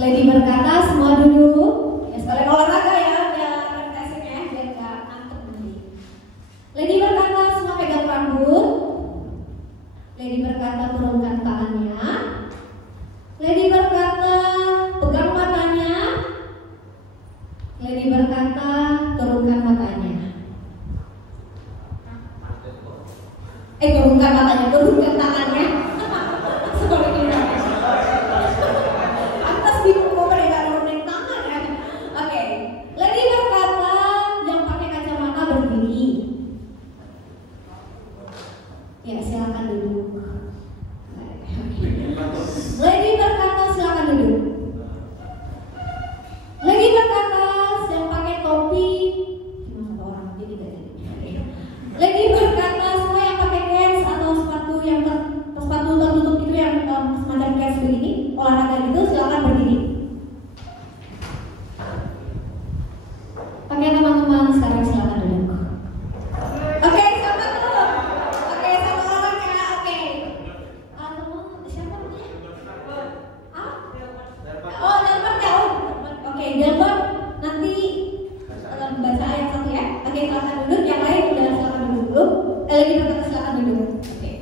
Lady berkata semua duduk. Ya sekalian olahraga ya, biar refreshing ya, biar nggak ngantuk nanti. Lady berkata semua pegang rambut. Lady berkata turunkan tangannya. Lady berkata pegang matanya. Lady berkata turunkan matanya. Turunkan matanya, turunkan tangannya. Atas bingung kok mereka nurunin tangan ya. Oke, Lady berkata yang pakai kacamata berdiri. Ya silakan duduk. Lady berkata silakan duduk. Lady berkata yang pakai topi. Cuma satu orang jadi gak jadi. Lady berkata semua yang pakai cans atau sepatu yang sepatu tertutup itu yang semacam cans begini, olahraga gitu, silakan berdiri. Oke teman-teman, sekarang silakan duduk. Oke, siapa tuh? Oke, satu orang ya. Oke. Teman siapa namanya? Oh, Delbert ya. Oke, Delbert nanti baca ayat 1 ya. Oke, silakan duduk. Yang lain udah silakan duduk dulu. Lagi berkata silakan duduk. Oke.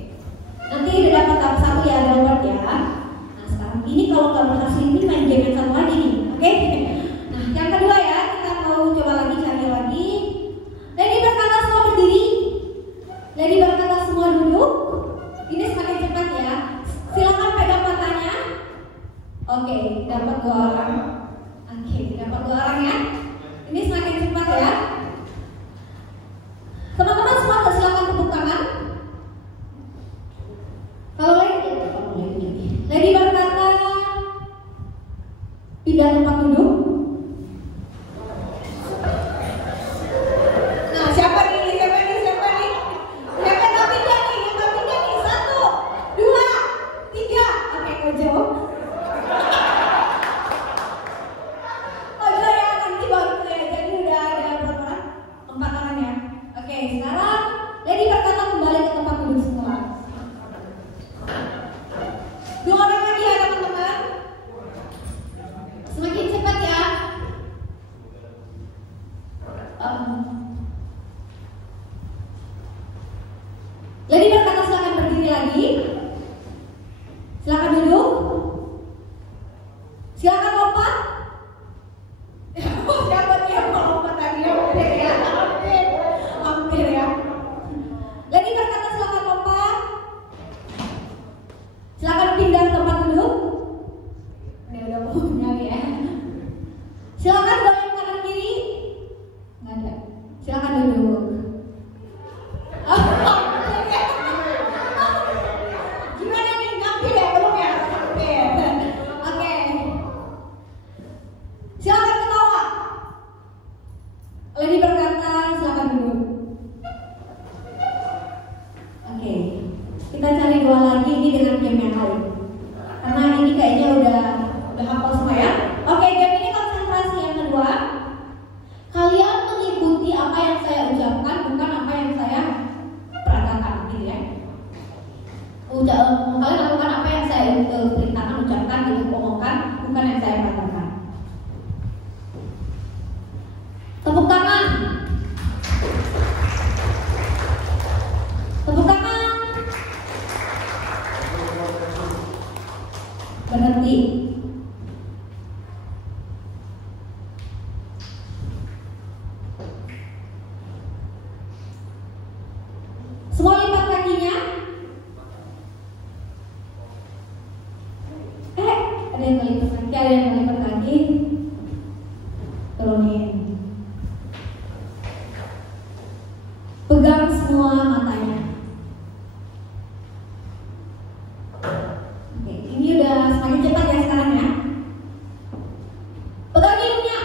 Nanti udah dapat tahap 1 ya, Delbert ya. Nah, sekarang ini kalau nggak berhasil ini main game yang satu lagi nih. Oke. Nah, yang kedua ya, kita mau coba lagi cari lagi. Lady berkata semua berdiri. Lady berkata semua duduk. Ini semakin cepat ya. Silakan pegang matanya. Oke, dapat 2 orang. Oke, dapat 2 orang ya. Ini semakin cepat ya. Teman-teman semua silakan tepuk tangan. Kalau Lady berkata pindah tempat duduk. Nah, siapa nih? Siapa nih? Siapa nih? Siapa yang nggak pindah nih? Yang nggak pindah nih? 1, 2, 3. Oke, Kojo. Kojo ya, nanti baru tuh ya. Jadi udah ada berapa orang? 4 orang ya. Oke, sekarang Lady berkata kembali ke tempat duduk semula. 2 orang lagi ya teman-teman. Semakin cepat ya. Lady berkata silakan berdiri lagi. Silakan duduk. Silakan lompat. Siapa nih yang mau lompat tadi? Hampir ya. Hampir ya. Lady berkata silakan lompat. Silakan pindah tempat duduk. Ini udah mau nyari ya. Silakan goyang kanan kiri. Nggak ada. Silakan duduk. Gimana nih, ngambil ya? Belum ya? Ngambil. Oke. Silakan ketawa. Lady berkata silakan duduk. Oke. Kita cari 2 lagi ini dengan game yang lain. Karena ini kayaknya udah hafal semua ya. Oke, game ini konsentrasi yang kedua. Kalian mengikuti apa yang saya ucapkan, bukan apa yang saya peragakan, gitu ya. Kalian lakukan apa yang saya perintahkan, ucapkan, gitu, omongkan, bukan yang saya peragakan. Tepuk tangan. Tepuk tangan. Berhenti. Semua lipat kakinya. Ada yang melipat kaki, ada yang melipat kaki. Turunin. Pegang semua matanya. Oke, ini udah semakin cepat ya sekarang ya. Pegang hidungnya.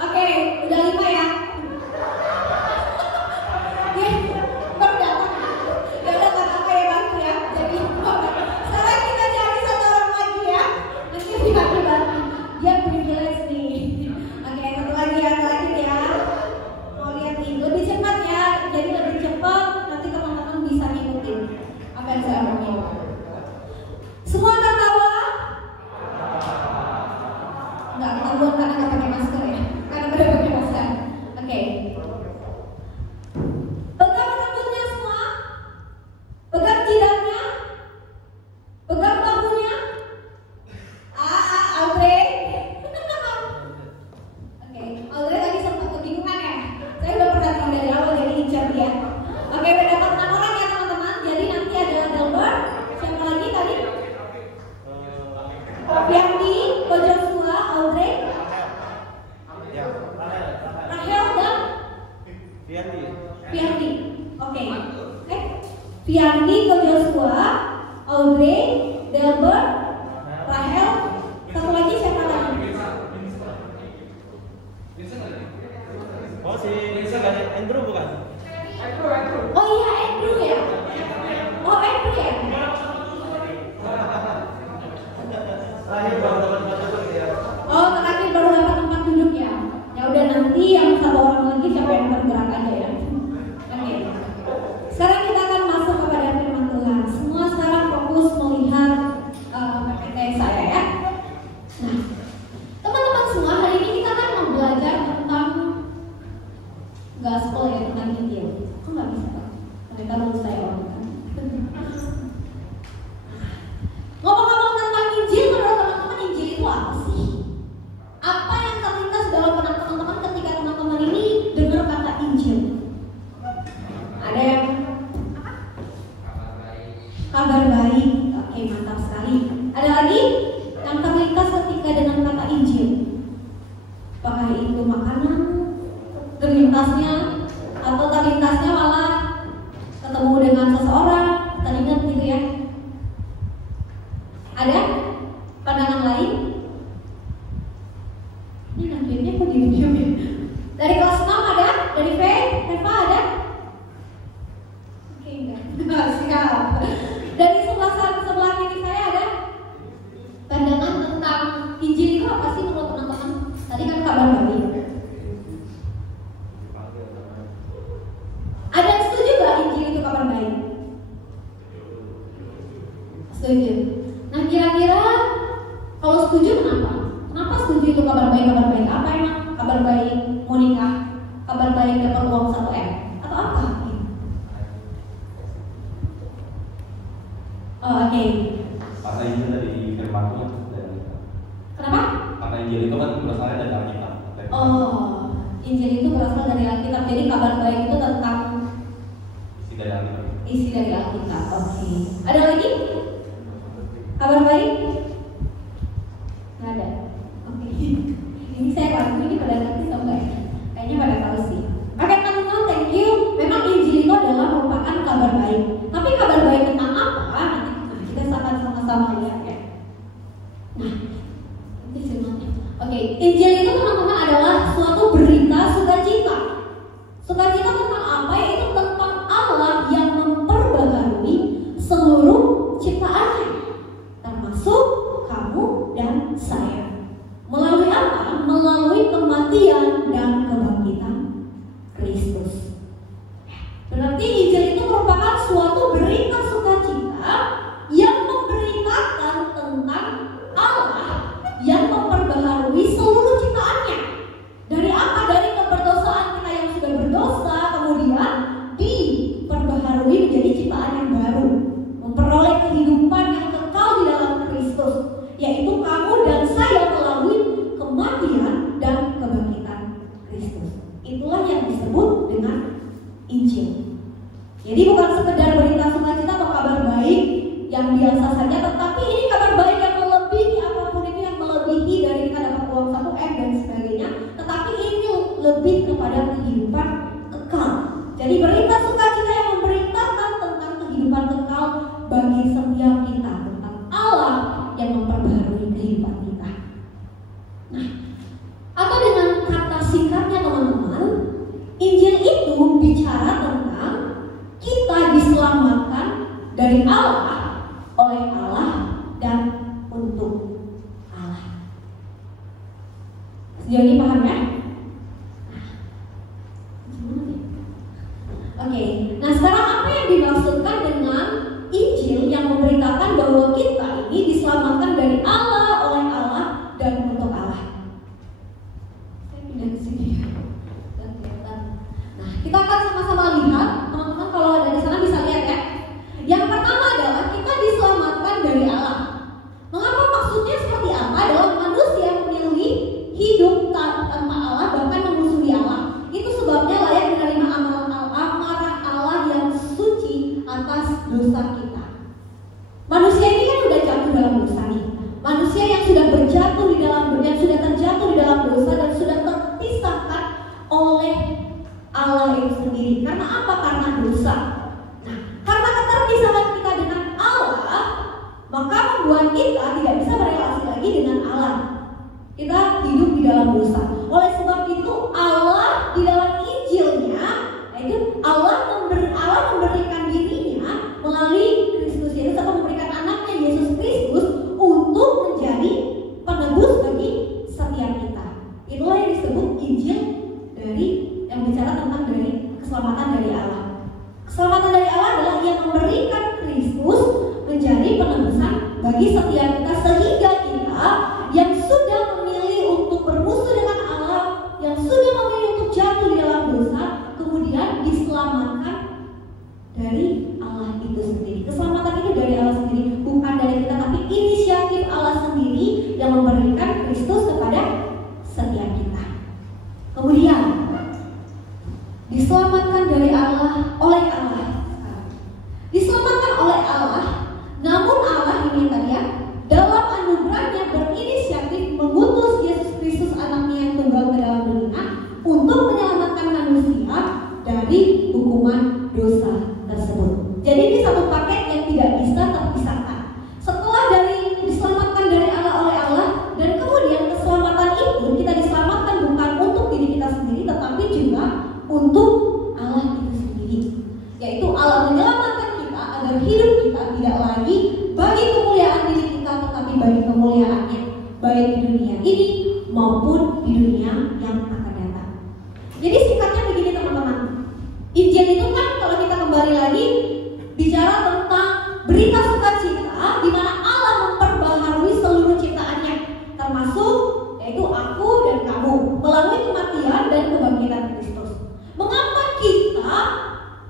Oke, udah 5 ya. Ya, baru datang. Ya udah nggak apa-apa Fiandi. Oke. Fiandi, Ko Joshua, Audrey, Delbert, Rahel. Satu lagi siapa lagi? Oh, si Andrew bukan? Oh iya, Andrew ya. Oh, Andrew ya. Oh, terakhir baru dapat tempat duduk ya. Ya udah, nanti yang satu orang lagi siapa yang bergerak aja ya. Oke. Sekarang kita akan masuk kepada firman Tuhan. Semua sekarang fokus melihat PPT saya ya. Nah, teman-teman semua, hari ini kita akan belajar tentang gospel ya, tentang Injil. Kok nggak bisa Pak? Mereka mau saya orang kan. Ngomong-ngomong tentang Injil, menurut teman-teman Injil itu apa sih? Apa yang terlintas dalam benak teman-teman ketika teman-teman ini dengar kata Injil? Ada yang kabar baik. Oke, mantap sekali. Ada lagi yang terlintas ketika dengar kata Injil? Apakah itu makanan terlintasnya, atau terlintasnya malah ketemu dengan seseorang, teringat gitu ya? Ada pandangan lain? Ini nantinya kok diam-diam ya? Dari kelas 6 ada? Dari Eva ada? Oke, enggak. Siap. Dari sebelah kiri saya ada pandangan tentang Injil itu apa sih menurut teman-teman? Tadi kan kabar baik. Ada yang setuju gak Injil itu kabar baik? Setuju. Nah, kira-kira kalau setuju kenapa? Kenapa setuju itu kabar baik? Kabar baik apa emang? Kabar baik mau nikah? Kabar baik dapat uang 1M? Atau apa? Oh, oke. Karena Injil dari firman Tuhan. Kenapa? Karena Injil itu kan berasalnya dari Alkitab. Oh, Injil itu berasal dari Alkitab. Jadi kabar baik itu tentang isi dari Alkitab. Oke. Ada lagi? Kabar baik? Nggak ada. Oke. Ini saya ragu ini pada ngerti atau enggak ya? Kayaknya pada tahu sih. Oke teman-teman, thank you. Memang Injil itu adalah merupakan kabar baik. Tapi kabar baik tentang apa? Nanti kita akan sama-sama lihat ya. Nah, ini firmannya. Oke, Injil itu teman-teman adalah suatu berita sukacita. Sukacita tentang apa? Yaitu tentang Allah yang memperbaharui seluruh ciptaannya, termasuk kamu dan saya. Melalui apa? Melalui kematian dan kebangkitan Kristus. Berarti Injil itu merupakan suatu berita sukacita yang memberitakan tentang Allah yang memperbaharui seluruh ciptaannya. Dari apa? Dari keberdosaan kita yang sudah berdosa, kemudian diperbaharui menjadi ciptaan yang baru, memperoleh kehidupan yang kekal di dalam Kristus, yaitu kamu dan saya melalui kematian dan kebangkitan Kristus. Itulah yang disebut dengan Injil. Jadi bukan sekedar berita sukacita atau kabar baik yang biasa saja, tetapi ini kabar baik yang melebihi apapun itu, yang melebihi dari kita dapat uang 1M dan sebagainya. Tetapi ini lebih kepada kehidupan kekal. Jadi berita sukacita yang memberitakan tentang kehidupan kekal bagi setiap kita, tentang Allah yang memperbaharui kehidupan kita. Nah, atau dengan kata singkatnya teman-teman, Injil itu bicara tentang kita diselamatkan dari Allah, oleh Allah, dan untuk Allah. Sejauh ini paham ya? Oke, nah sekarang apa yang dimaksudkan dengan Injil yang memberitakan bahwa kita ini diselamatkan dari Allah, oleh Allah, dan untuk Allah? Saya pindah ke sini ya. Nah, kita akan sama-sama lihat, teman-teman kalau dari sana bisa lihat ya. Yang pertama adalah kita diselamatkan dari Allah. Mengapa maksudnya seperti apa? Adalah manusia memilih hidup tanpa Allah, bahkan memusuhi Allah. Itu sebabnya layak menerima amarah Allah yang suci atas dosa kita. Manusia ini kan udah jatuh dalam dosa nih. bagi setiap kita, sehingga kita yang sudah memilih untuk bermusuh dengan Allah, yang sudah memilih untuk jatuh di dalam dosa, kemudian diselamatkan dari Allah itu sendiri. Keselamatan itu dari Allah sendiri, bukan dari kita, tapi inisiatif Allah sendiri yang memberikan Kristus kepada setiap kita. Kemudian diselamatkan dari Allah, oleh Allah. Diselamatkan oleh Allah, namun Allah ini tadi ya, dalam anugerahnya berinisiatif mengutus Yesus Kristus anaknya yang tunggal ke dalam dunia untuk menyelamatkan manusia dari hukuman dosa tersebut. Jadi ini satu paket yang tidak bisa terpisahkan. Setelah dari diselamatkan dari Allah oleh Allah, dan kemudian keselamatan itu kita diselamatkan bukan untuk diri kita sendiri, tetapi juga untuk Allah itu sendiri, yaitu Allah menyelamatkan kita agar hidup kita tidak lagi bagi kemuliaan diri kita, tetapi bagi kemuliaannya, baik di dunia ini maupun di dunia yang akan datang. Jadi singkatnya begini teman-teman, Injil itu kan kalau kita kembali lagi bicara tentang berita sukacita di mana Allah memperbaharui seluruh ciptaannya, termasuk yaitu aku dan kamu, melalui kematian dan kebangkitan Kristus. Mengapa kita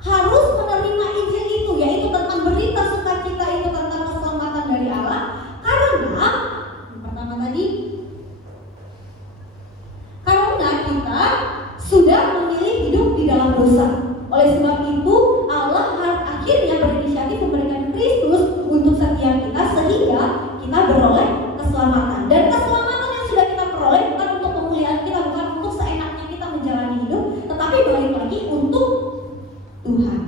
harus menerima Injil itu, yaitu tentang berita sukacita itu, tentang keselamatan dari Allah? Karena yang pertama tadi, karena kita sudah memilih hidup di dalam dosa. Oleh sebab itu Allah akhirnya berinisiatif memberikan Kristus untuk setiap kita, sehingga kita beroleh keselamatan. Dan keselamatan yang sudah kita peroleh bukan untuk kemuliaan kita, bukan untuk seenaknya kita menjalani hidup, tetapi balik lagi untuk Tuhan.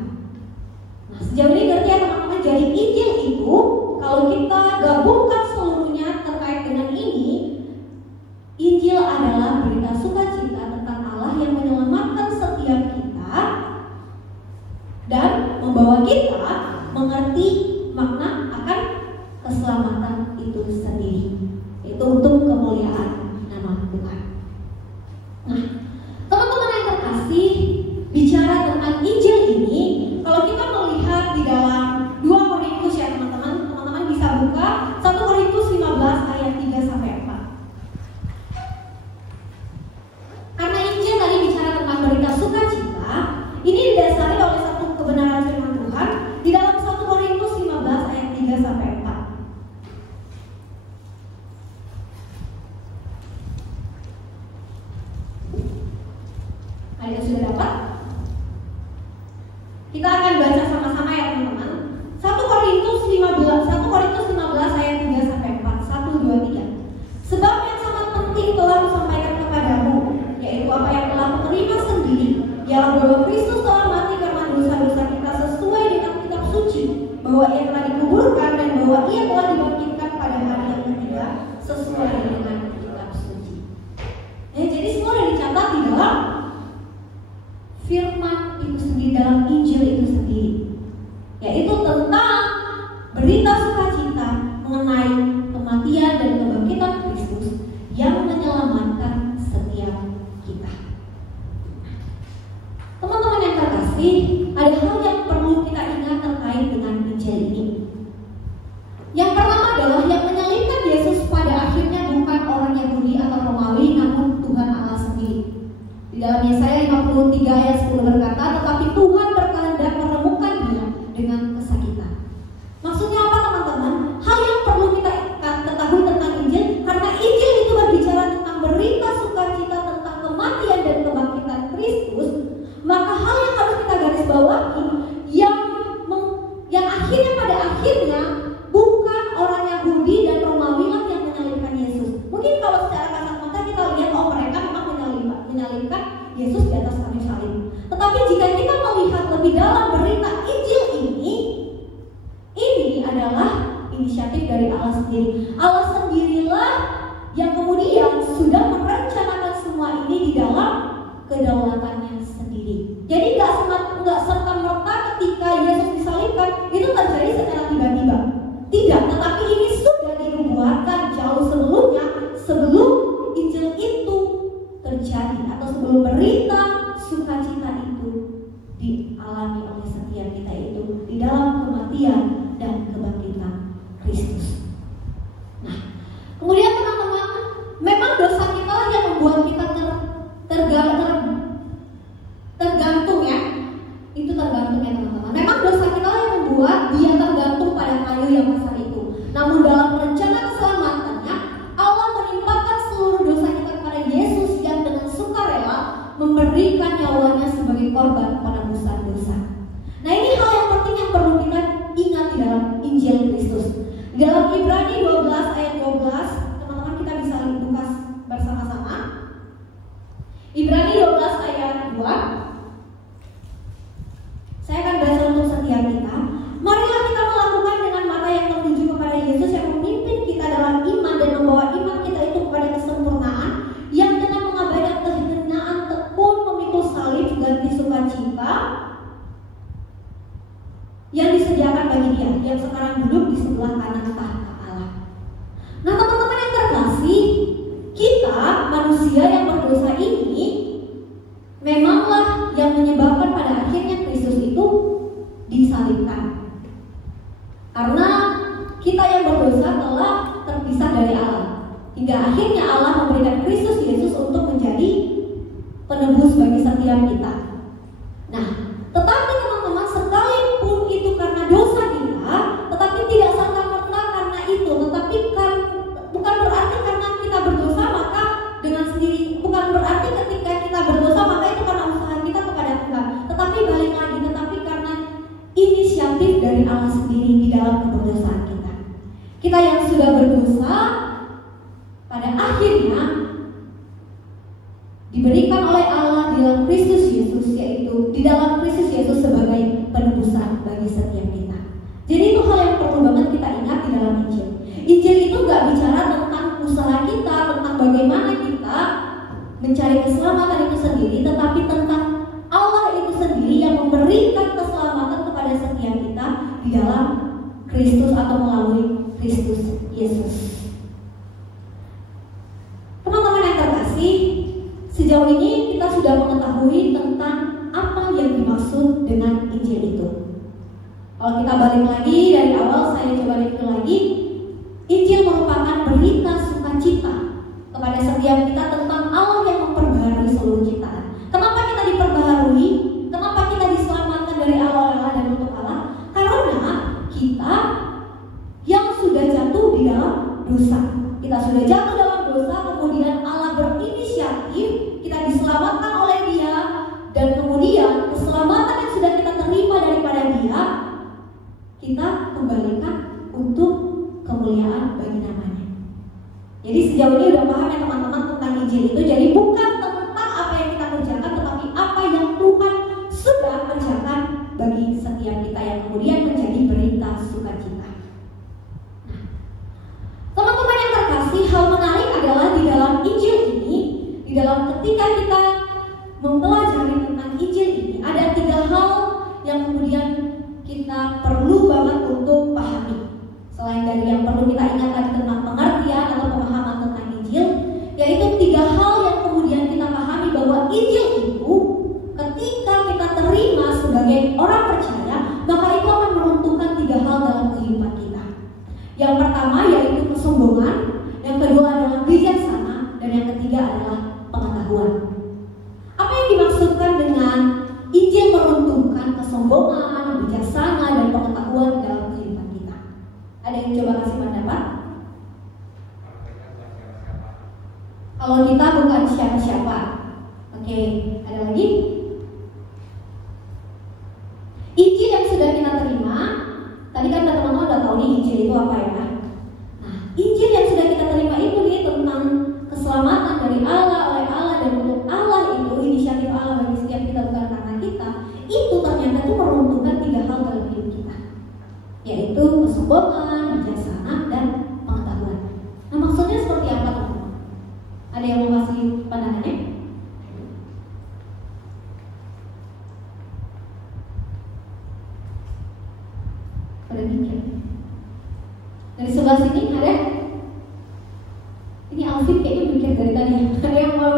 Nah, sejauh ini ngerti ya teman-teman. Jadi Injil itu kalau kita gabungkan seluruhnya terkait dengan ini, Injil adalah berita sukacita tentang Allah yang menyelamatkan setiap kita dan membawa kita mengerti makna akan keselamatan itu sendiri, yaitu untuk kemuliaan nama Tuhan. Nah, teman-teman yang terkasih, bicara tentang Injil ini, kalau kita melihat di dalam 2 Korintus ya teman-teman bisa buka 1 Korintus 15 ayat 3 sampai 4. Karena Injil tadi bicara tentang berita sukacita, ini didasari oleh satu kebenaran firman Tuhan di dalam 1 Korintus 15 ayat 3 sampai 4. Kalian sudah dapat? Kita akan baca sama-sama ya teman-teman. 1 Korintus 15 ayat 3 sampai 4. 1, 2, 3. Sebab yang sangat penting telah kusampaikan kepadamu, yaitu apa yang telah kuterima sendiri, ialah bahwa Kristus telah mati karena dosa-dosa kita sesuai dengan kitab suci, bahwa ia telah dikuburkan dan bahwa ia telah dibangkitkan pada hari yang ketiga sesuai dengan kitab suci. Jadi semua sudah dicatat di dalam firman itu sendiri, dalam Injil itu sendiri, yaitu tentang berita sukacita mengenai kematian dan kebangkitan Kristus yang menyelamatkan setiap kita. Teman-teman yang terkasih, ada hal yang perlu kita ingat terkait dengan Injil ini. Yang pertama adalah yang menyalibkan Yesus pada akhirnya bukan orang Yahudi atau Romawi, namun Tuhan Allah sendiri. Di dalam Yesaya 53 ayat 10 berkata, tetapi Tuhan berkehendak menemukan dia dengan kesakitan. Maksudnya apa teman-teman? Hal yang perlu kita ketahui tentang Injil, karena Injil itu berbicara tentang berita sukacita tentang kematian dan kebangkitan Kristus, maka hal yang harus kita garis bawahi, yang akhirnya pada akhirnya bukan orang Yahudi dan Romawi lah yang menyalibkan Yesus. Mungkin kalau secara kasat mata kita lihat, oh mereka memang menyalibkan Yesus di atas kayu salib. Tetapi jika kita melihat lebih dalam berita Injil ini adalah inisiatif dari Allah sendiri. Allah sendirilah yang kemudian sudah merencanakan semua ini di dalam kedaulatannya sendiri. Jadi nggak serta-merta ketika Yesus disalibkan itu terjadi secara tiba-tiba. Tidak, tetapi ini sudah dinubuatkan jauh sebelumnya, sebelum Injil itu terjadi atau sebelum berita sukacita itu dialami oleh setiap kita itu di dalam kematian dan kebangkitan Kristus. setiap kita. Marilah kita melakukan dengan mata yang tertuju kepada Yesus yang memimpin kita dalam iman dan membawa iman kita itu kepada kesempurnaan, yang dengan mengabaikan kehinaan tekun memikul salib ganti sukacita yang disediakan bagi Dia yang sekarang duduk di sebelah kanan tahta Allah. Nah, teman-teman yang terkasih, kita manusia yang berdosa ini memanglah yang menyebabkan pada akhirnya Kristus itu disalibkan. Karena kita yang berdosa telah terpisah dari Allah, hingga akhirnya Allah memberikan Kristus Yesus untuk menjadi penebus bagi setiap kita. Nah, tetapi teman-teman, sekalipun itu karena dosa kita, tetapi tidak serta-merta karena itu, tetapi bukan berarti karena kita berdosa maka dengan sendiri, bukan berarti ketika kita berdosa maka itu karena usaha kita kepada Tuhan, tetapi balik lagi, tetapi karena inisiatif dari Allah sendiri di dalam keberdosaan kita. Kita yang sudah berdosa pada akhirnya diberikan oleh Allah di dalam Kristus Yesus, yaitu di dalam Kristus Yesus sebagai penebusan bagi setiap kita. Jadi itu hal yang perlu banget kita ingat di dalam Injil. Injil itu gak bicara tentang usaha kita, tentang bagaimana kita mencari keselamatan itu sendiri, tetapi tentang Allah itu sendiri yang memberikan keselamatan kepada setiap kita di dalam Kristus atau melalui Kristus Yesus. Teman-teman yang terkasih, sejauh ini kita sudah mengetahui tentang apa yang dimaksud dengan Injil itu. Kalau kita balik lagi dari awal, saya coba review lagi. Injil merupakan berita sukacita kepada setiap kita tentang Allah yang memperbaharui seluruh ciptaan. Kenapa kita diperbaharui? Kenapa kita diselamatkan dari Allah dan untuk Allah? Karena kita yang sudah jatuh di dalam dosa. Kita sudah jatuh dalam dosa, kemudian Allah berinisiatif, kita diselamatkan oleh Dia, dan kemudian keselamatan yang sudah kita terima daripada Dia, kita kembalikan untuk kemuliaan bagi namanya. Jadi sejauh ini udah paham ya teman-teman tentang Injil itu. Jadi bukan tentang apa yang kita kerjakan, tetapi apa yang Tuhan sudah kerjakan bagi setiap kita, yang kemudian menjadi berita sukacita. Teman-teman yang terkasih, hal menarik adalah di dalam Injil ini, di dalam ketika kita mempelajari tentang Injil ini, ada 3 hal yang kemudian kita perlu banget untuk pahami. Selain dari yang perlu kita ingat tadi tentang pengertian atau pemahaman tentang Injil, yaitu 3 hal yang kemudian kita pahami bahwa Injil itu ketika kita terima sebagai orang percaya, maka itu akan meruntuhkan 3 hal dalam kehidupan kita. Yang pertama yaitu kesombongan, yang kedua adalah bijaksana, dan yang ketiga adalah pengetahuan. Apa yang dimaksudkan dengan Injil meruntuhkan kesombongan, bijaksana, dan pengetahuan dalam kehidupan kita? Ada yang coba kasih pendapat? Kalau kita bukan siapa-siapa. Oke, ada lagi? Injil yang sudah kita terima, tadi kan teman-teman udah tahu nih Injil itu apa ya? Nah, Injil yang sudah kita terima itu nih tentang keselamatan dari Allah, oleh Allah, dan untuk Allah itu inisiatif Allah bagi setiap kita, bukan karena kita. Itu ternyata itu meruntuhkan 3 hal dalam hidup kita, yaitu kesombongan, bijaksana, dan pengetahuan. Nah, maksudnya seperti apa teman-teman? Ada yang mau kasih pandangannya? Pada mikir. Dari sebelah sini ada? Ini Alvin kayaknya mikir dari tadi. Ada yang mau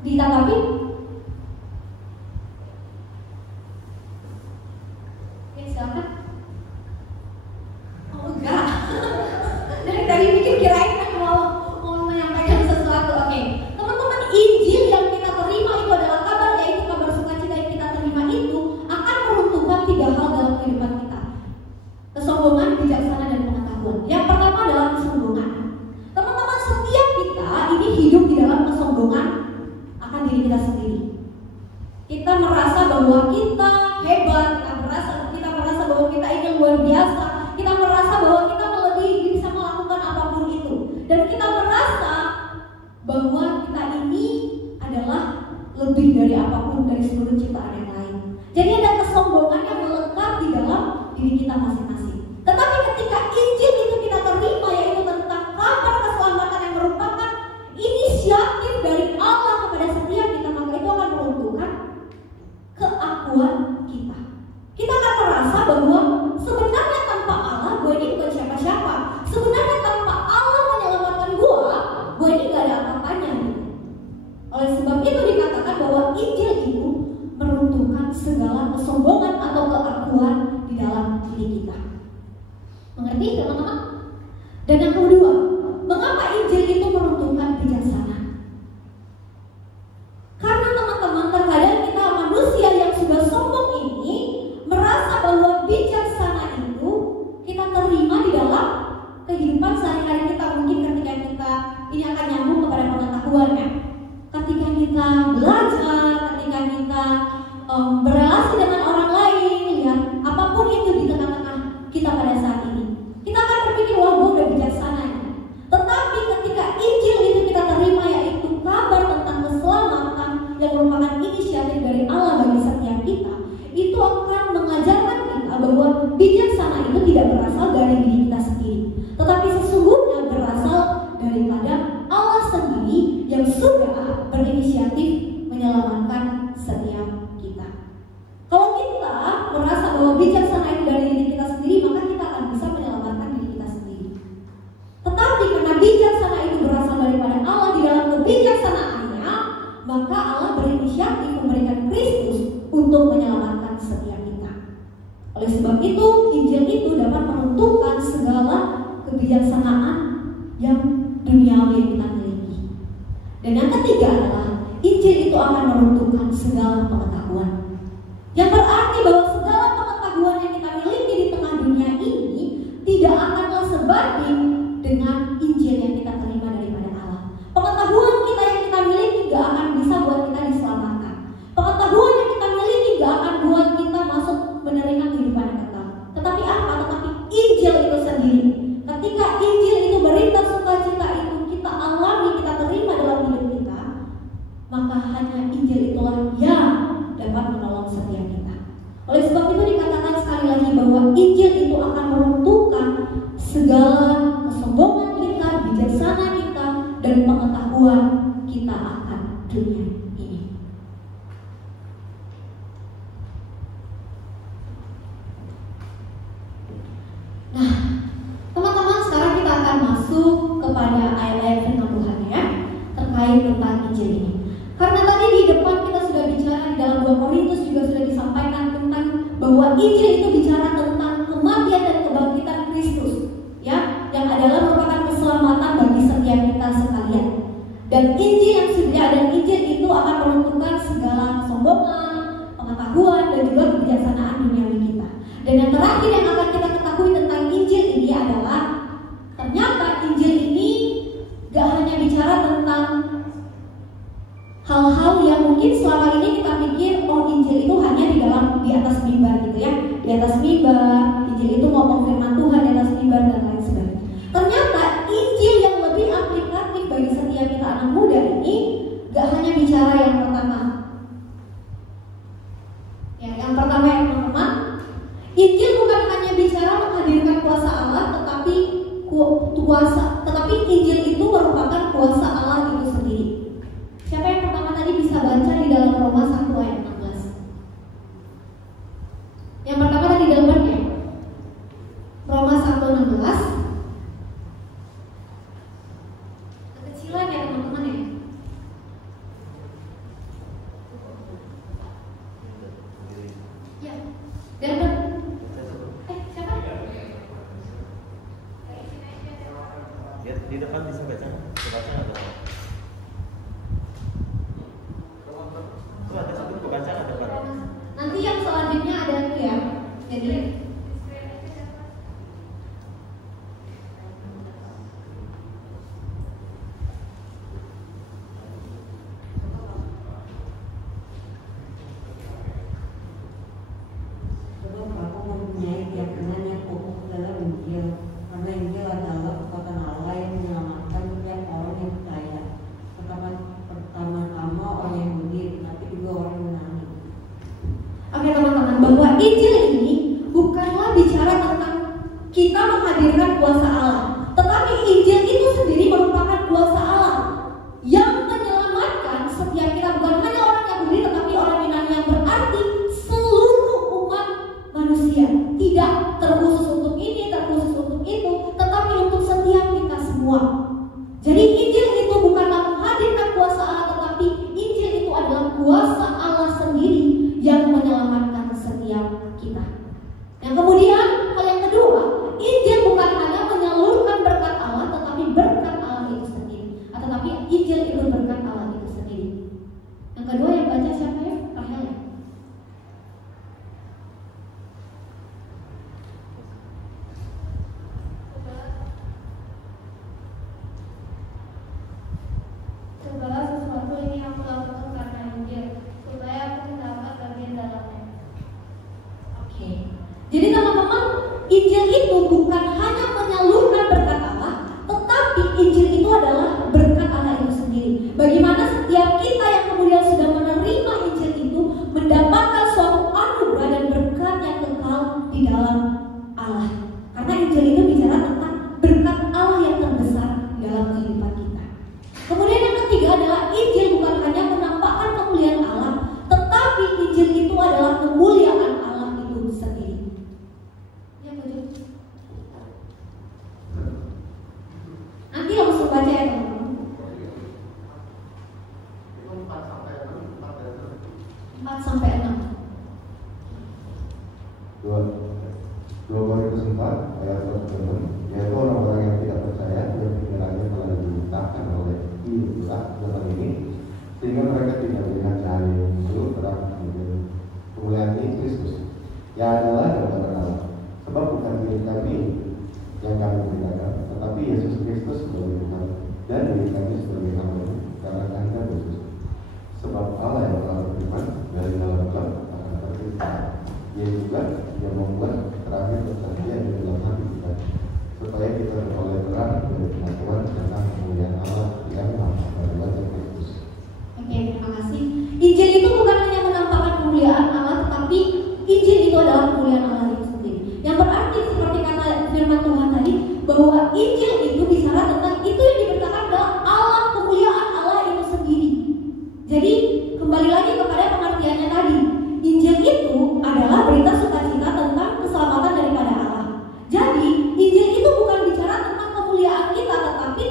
ditanggapi? Oke, silakan. Oh enggak. Dari tadi mikir kirain mau menyampaikan sesuatu. Oke, teman-teman, Injil yang kita terima itu adalah kabar, yaitu kabar sukacita yang kita terima itu akan meruntuhkan 3 hal dalam kehidupan kita: kesombongan, bijaksana, dan pengetahuan. Yang pertama adalah kesombongan. Teman-teman, setiap kita ini hidup di dalam kesombongan akan diri kita sendiri. Kita merasa bahwa kita hebat, kita merasa bahwa kita ini luar biasa, kita merasa bahwa kita melebihi, bisa melakukan apapun itu, dan kita merasa bahwa kita ini adalah lebih dari apapun dari seluruh ciptaan yang lain. Jadi ada kesombongan yang melekat di dalam kita masing-masing. Tetapi ketika Injil itu kita terima, yaitu tentang kabar keselamatan yang merupakan inisiatif dari Allah kepada setiap kita, maka itu akan meruntuhkan keakuan kita. Kita akan merasa bahwa sebenarnya tanpa Allah gue ini bukan siapa-siapa. Sebenarnya tanpa Allah menyelamatkan gue ini gak ada apa-apanya. Oleh sebab itu dikatakan bahwa Injil itu meruntuhkan segala kesombongan atau keakuan di dalam diri kita. Mengerti teman-teman? Dan yang kedua, mengapa Injil itu meruntuhkan bijaksana? Karena teman-teman, terkadang kita manusia yang sudah sombong ini merasa bahwa bijaksana itu kita terima di dalam kehidupan sehari-hari kita. Mungkin ketika kita ini akan nyambung kepada pengetahuan ya. Ketika kita belajar, ketika kita berrelasi dengan orang lain, ya apapun itu di tengah-tengah kita pada saat ini, kita akan berpikir wah gue udah bijaksana ya. Tetapi ketika Injil itu kita terima, yaitu kabar tentang keselamatan yang merupakan inisiatif dari Allah bagi setiap kita, itu akan mengajarkan kita bahwa bijaksana itu tidak berasal dari diri kita sendiri, tetapi sesungguhnya berasal daripada Allah sendiri yang sudah berinisiatif menyelamatkan setiap kita. Kalau kita merasa bahwa bijaksana itu dari diri kita sendiri, maka kita akan bisa menyelamatkan diri kita sendiri. Tetapi karena bijaksana itu berasal daripada Allah di dalam kebijaksanaannya, maka Allah berinisiatif memberikan Kristus untuk menyelamatkan setiap kita. Oleh sebab itu, Injil itu dapat meruntuhkan segala kebijaksanaan yang duniawi yang kita miliki. Dan yang ketiga adalah Injil itu akan meruntuhkan segala pengetahuan. Yang berarti bahwa segala pengetahuan yang kita miliki di tengah dunia ini tidak akanlah sebanding dengan Injil yang kita terima daripada Allah. Pengetahuan kita yang kita miliki gak akan bisa buat kita diselamatkan. Pengetahuan yang kita miliki gak akan buat kita masuk menerima kehidupan yang kekal. Tetapi apa? Tetapi Injil itu sendiri. Ketika Injil itu berita sukacita itu kita alami, kita terima dalam hidup kita, maka hanya Injil itulah yang dapat menolong setiap kita. Oleh sebab itu dikatakan sekali lagi bahwa Injil itu akan meruntuhkan segala kesombongan kita, bijaksana kita, dan pengetahuan kita akan dunia ini. Nah, teman-teman, sekarang kita akan masuk kepada ayat-ayat firman Tuhan ya, terkait tentang Injil ini. Karena tadi di depan kita sudah bicara di dalam 2 Korintus juga sudah disampaikan tentang bahwa Injil itu bicara tentang kematian dan kebangkitan Kristus, ya, yang adalah merupakan keselamatan bagi setiap kita sekalian. Dan Injil yang sudah dan Injil itu akan meruntuhkan segala kesombongan, pengetahuan dan juga kebijaksanaan duniawi kita. Dan yang terakhir yang akan kita ketahui tentang Injil ini adalah ternyata Injil ini gak hanya bicara tentang hal-hal yang mungkin selama ini kita pikir oh Injil itu hanya di atas mimbar gitu ya, di atas mimbar Injil itu ngomong firman Tuhan di atas mimbar dan lain sebagainya. Ternyata Injil yang lebih aplikatif bagi setiap kita anak muda ini gak hanya bicara yang pertama ya, yang pertama ya teman-teman, Injil bukan hanya bicara menghadirkan kuasa Allah, tetapi Injil itu merupakan kuasa Allah itu sendiri. Siapa yang pertama tadi bisa baca di dalam Roma 1 ayat 16? Yang pertama tadi dalam ya? Roma 1:16. Kekecilan ya teman-teman ya. Ya. Dan siapa? Ya, di depan bisa baca. Baca atau ada satu pembacaan ada depan. Nanti yang selanjutnya ada itu ya. Jadi sebab aku mempunyai keyakinan yang kokoh dalam Injil, karena Injil adalah kekuatan Allah yang menyelamatkan setiap orang yang percaya, pertama-tama orang Yahudi, tapi juga orang Yunani. oke teman-teman, bahwa Injil ini bukanlah bicara tidak terkhusus untuk ini, terkhusus untuk itu, tetapi untuk setiap kita semua. Jadi Injil itu bukanlah menghadirkan kuasa Allah, tetapi Injil itu adalah kuasa Allah sendiri yang menyelamatkan setiap kita. Yang kemudian, hal yang kedua, Injil bukan hanya menyalurkan berkat Allah, tetapi berkat Allah itu sendiri. Tetapi Injil itu berkat Allah itu sendiri. Yang kedua yang baca siapa ya? Rahel ya? Segala sesuatu ini aku lakukan karena Injil, supaya aku mendapat bagian dalamnya. Oke. Jadi teman-teman, Injil itu bukan hanya menyalurkan berkat Allah, tetapi Injil itu adalah berkat Allah itu sendiri. Bagaimana setiap kita yang kemudian sudah menerima Injil itu mendapatkan suatu anugerah dan berkat yang kekal di dalam Allah. Karena Injil itu bicara tentang berkat Allah yang terbesar di dalam kehidupan kita. Kemudian yang ketiga adalah Injil bukan hanya menampakkan kemuliaan Allah, tetapi Injil itu adalah kemuliaan Allah itu sendiri. Yang ketujuh. Nanti langsung baca ya teman-teman. 4 sampai 6. 2 Korintus 4 ayat 1-6, yaitu orang-orang yang tidak percaya yang pikirannya telah dibutakan oleh zaman ini, sehingga mereka tidak melihat cahaya yang muncul terang kemuliaan Kristus yang adalah gambaran Allah. Sebab bukan diri kami yang kami beritakan, tetapi Yesus Kristus sebagai Tuhan dan diri kami sebagai hamba karena kehendak Yesus. Sebab Allah yang telah berfirman dari dalam gelap akan terbit terang. Ia juga yang membuat terakhir bersaksian di dalam hati kita, supaya kita beroleh terang dari pengetahuan tentang kemuliaan Allah yang nampak pada wajah Kristus. Oke, terima kasih. Injil itu bukan hanya menampakkan kemuliaan Allah, tetapi Injil itu adalah kemuliaan Allah itu sendiri. Yang berarti seperti kata firman Tuhan tadi, bahwa Injil itu bicara tentang itu yang diberitakan adalah Allah, kemuliaan Allah itu sendiri. Jadi kembali lagi kepada pengertiannya tadi, Injil itu adalah berita sukacita tentang keselamatan daripada Allah. Jadi Injil itu bukan bicara tentang kemuliaan kita, tetapi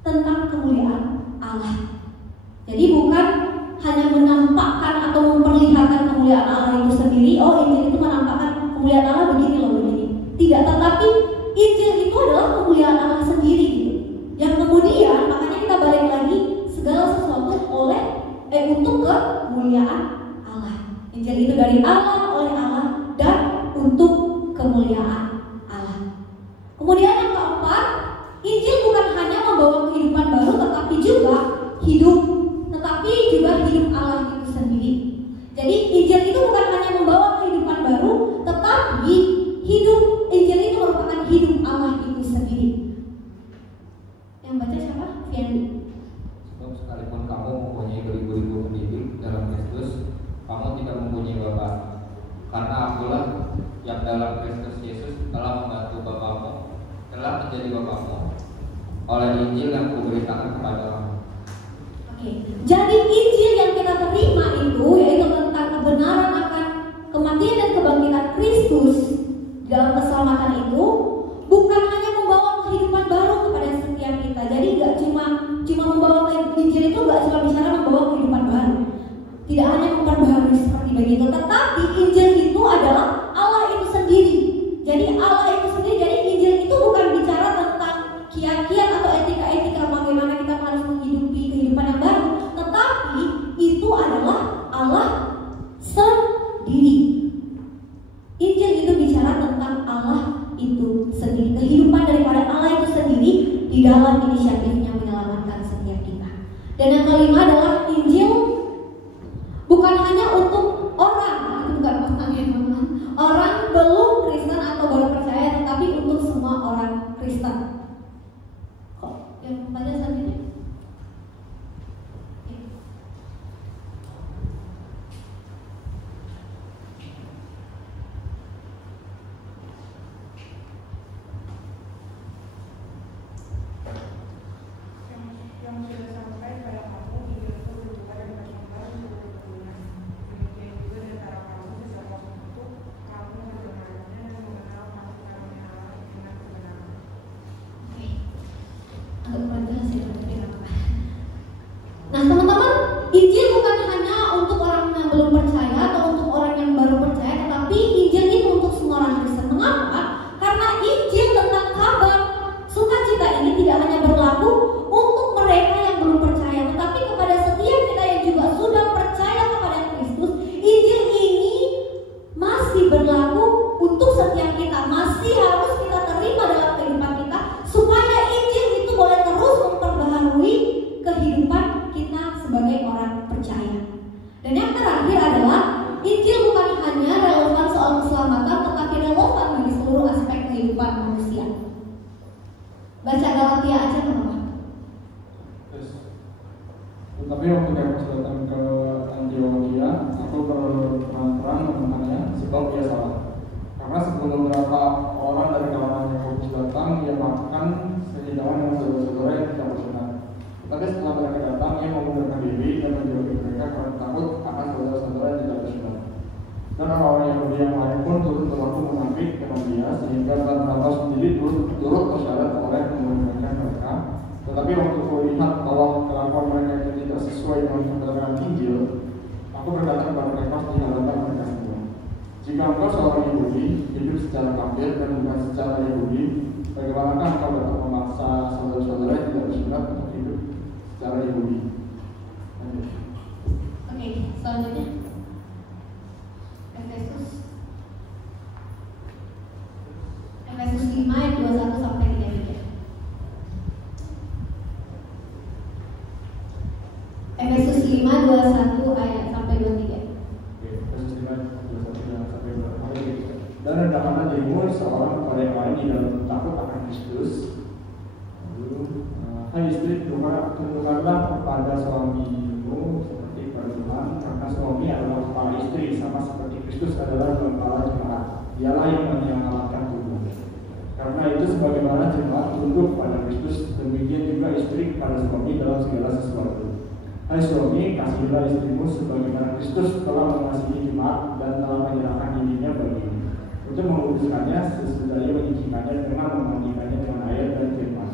tentang kemuliaan Allah. Jadi bukan hanya menampakkan atau memperlihatkan kemuliaan Allah itu sendiri. Oh, Injil itu menampakkan kemuliaan Allah begini loh begini. Tidak, tetapi Injil itu adalah kemuliaan Allah sendiri gitu. Yang kemudian makanya kita balik lagi segala sesuatu untuk kemuliaan Allah. Injil itu dari Allah, oleh Allah, dan untuk kemuliaan Allah. Kemudian yang keempat, Injil bukan hanya membawa kehidupan baru, tetapi juga hidup Allah itu sendiri. Jadi Injil itu bukan hanya membawa kehidupan baru, tetapi hidup Injil itu merupakan hidup Allah itu sendiri. Yang baca siapa? Fiandi. Sebab sekalipun kamu mempunyai beribu-ribu pendidik dalam Kristus, kamu tidak mempunyai Bapa. Karena akulah yang dalam Kristus Yesus telah membantu Bapamu, telah menjadi Bapamu oleh Injil yang kuberitakan kepadamu. Oke. Jadi Injil yang kita terima itu yaitu tentang kebenaran akan kematian dan kebangkitan Kristus dalam keselamatan itu bukan hanya membawa kehidupan baru kepada setiap kita. Jadi nggak cuma membawa Injil itu nggak cuma bicara membawa kehidupan baru. Tidak hanya memperbaharui seperti begitu, tetapi Injil itu adalah Allah itu sendiri. Jadi Allah itu sendiri. Jadi Injil itu bukan bicara tentang kiat-kiat atau etika-etika bagaimana kita harus menghidupi kehidupan yang baru, tetapi itu adalah Allah sendiri. Injil itu bicara tentang Allah itu sendiri, kehidupan daripada Allah itu sendiri di dalam inisiatifnya menyelamatkan setiap kita. Dan yang kelima adalah Injil bukan hanya untuk orang, itu bukan pasangan teman-teman, orang belum Kristen atau baru percaya, tetapi untuk semua orang Kristen. Kok yang baca selanjutnya? Yang sudah sampai pada kamu Injil Baca Galatia aja nggak apa-apa. Tetapi waktu Kefas datang ke Antioquia, aku terang-terang menemukannya sebab dia salah. Karena sebelum beberapa orang dari kalangan Yakobus datang, ia makan sehidangan dengan saudara-saudara yang tidak bersunat. Tetapi setelah mereka datang, ia mengundurkan diri dan menjauhi mereka karena takut akan saudara-saudara yang tidak bersunat. Dan orang-orang Yahudi yang lain pun turut berlaku munafik dengan dia, sehingga Barnabas sendiri turut bersyarat oleh mengundurkan mereka. Tetapi waktu kulihat bahwa kelakuan mereka itu tidak sesuai dengan kebenaran Injil, aku berkata kepada mereka di hadapan mereka semua, jika engkau seorang Yahudi, hidup secara kafir dan bukan secara Yahudi, bagaimanakah engkau dapat memaksa saudara-saudara yang tidak bersunat untuk hidup secara Yahudi? Oke, selanjutnya Efesus 5 ayat 21 sampai 33. Efesus 5 21 ayat sampai 23. Efesus 5 21 sampai 23. Dan rendahkanlah dirimu seorang kepada yang lain di dalam takut akan Kristus. Hai istri, tundukkanlah kepada suamimu seperti kepada Tuhan, karena suami adalah kepala istri, sama seperti Kristus adalah kepala jemaat. Dialah yang menyelamatkan tubuh. Karena itu sebagaimana jemaat tunduk pada Kristus, demikian juga istri kepada suami dalam segala sesuatu. Hai suami, kasihilah istrimu sebagaimana Kristus telah mengasihi jemaat dan telah menyerahkan dirinya baginya, untuk menguduskannya sesudah ia menyucikannya dengan memandikannya dengan air dan firman,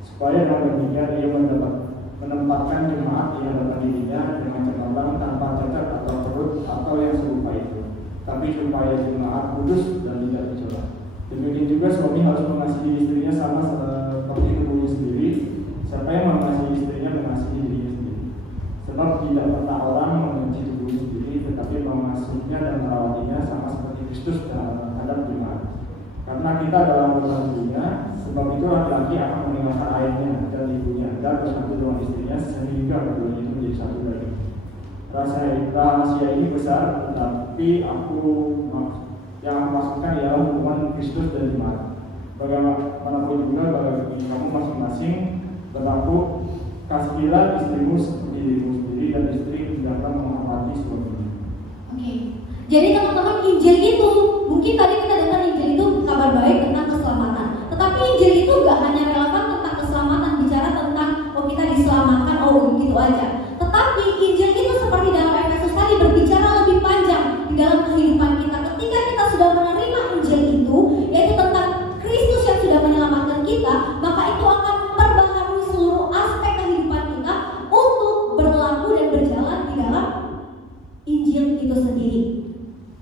supaya dengan demikian ia menempatkan jemaat di hadapan dirinya dengan cemerlang tanpa cacat atau perut atau yang serupa itu, tapi supaya jemaat kudus dan tidak tercela. Demikian juga suami harus mengasihi istrinya sama seperti tubuhnya sendiri. Siapa yang mengasihi istrinya mengasihi dirinya sendiri. Sebab tidak pernah orang membenci tubuhnya sendiri, tetapi mengasihinya dan merawatinya sama seperti Kristus terhadap jemaat. Karena kita adalah anggota tubuhnya, sebab itu laki-laki akan meninggalkan ayahnya dan ibunya dan bersatu dengan istrinya, sehingga keduanya itu menjadi satu daging. Rahasia ini besar, tetapi yang aku maksudkan ialah hubungan Kristus dan jemaat. Bagaimanapun juga bagi kamu masing-masing berlaku, kasihilah istrimu seperti dirimu sendiri, dan istri hendaklah menghormati suaminya. Oke, jadi teman-teman, Injil itu mungkin tadi kita dengar Injil itu kabar baik tentang keselamatan. Tetapi Injil itu gak hanya relevan tentang keselamatan, bicara tentang kita diselamatkan, begitu aja. Tetapi Injil itu seperti dalam Efesus tadi berbicara lebih panjang di dalam kehidupan kita. Ketika kita sudah menerima Injil itu, yaitu tentang Kristus yang sudah menyelamatkan kita, maka itu akan memperbaharui seluruh aspek kehidupan kita untuk berlaku dan berjalan di dalam Injil itu sendiri,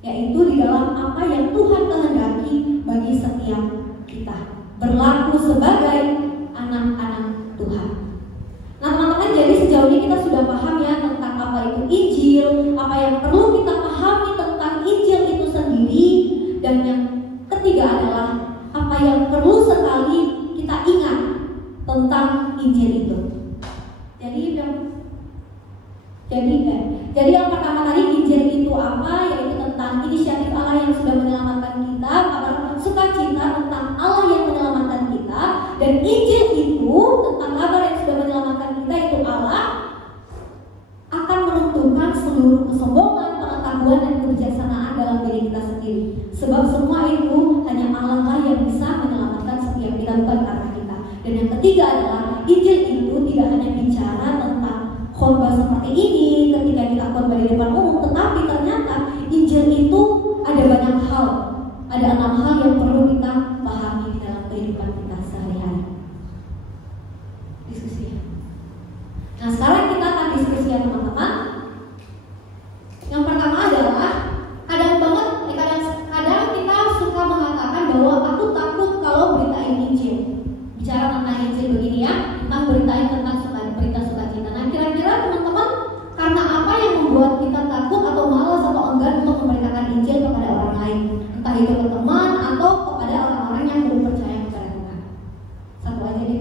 yaitu di dalam apa yang Tuhan kehendaki bagi setiap kita, berlaku sebagai anak-anak Tuhan. Nah teman-teman, jadi sejauh ini kita sudah paham ya tentang apa itu Injil, apa yang perlu kita pahami tentang Injil itu sendiri, dan yang ketiga adalah apa yang perlu sekali kita ingat tentang Injil itu. Jadi yang pertama tadi, Injil itu apa? Yaitu tentang inisiatif Allah yang sudah menyelamatkan kita, kabar sukacita tentang Allah yang menyelamatkan kita, dan Injil itu tentang kabar yang sudah menyelamatkan kita, itu Allah akan meruntuhkan seluruh kesombongan, pengetahuan dan kebijaksanaan dalam diri kita sendiri. Sebab semua itu hanya Allah lah yang bisa menyelamatkan setiap kita, bukan karena kita. Dan yang ketiga adalah Injil itu tidak hanya bicara tentang khotbah seperti ini ketika kita khotbah di depan umum, tetapi ternyata Injil itu ada banyak hal, ada 6 hal yang perlu kita pahami di dalam kehidupan kita sehari-hari. Diskusi. Nah sekarang kita akan diskusi ya teman-teman. Yang pertama adalah kadang kita suka mengatakan bahwa aku takut kalau beritain Injil. Bicara tentang Injil begini ya, tentang beritain tentang berita sukacita. Nah kira-kira teman-teman, karena apa yang membuat kita takut atau malas atau enggan untuk memberitakan Injil kepada orang lain, entah itu ke teman atau kepada orang-orang yang belum percaya kepada Tuhan? Satu aja deh.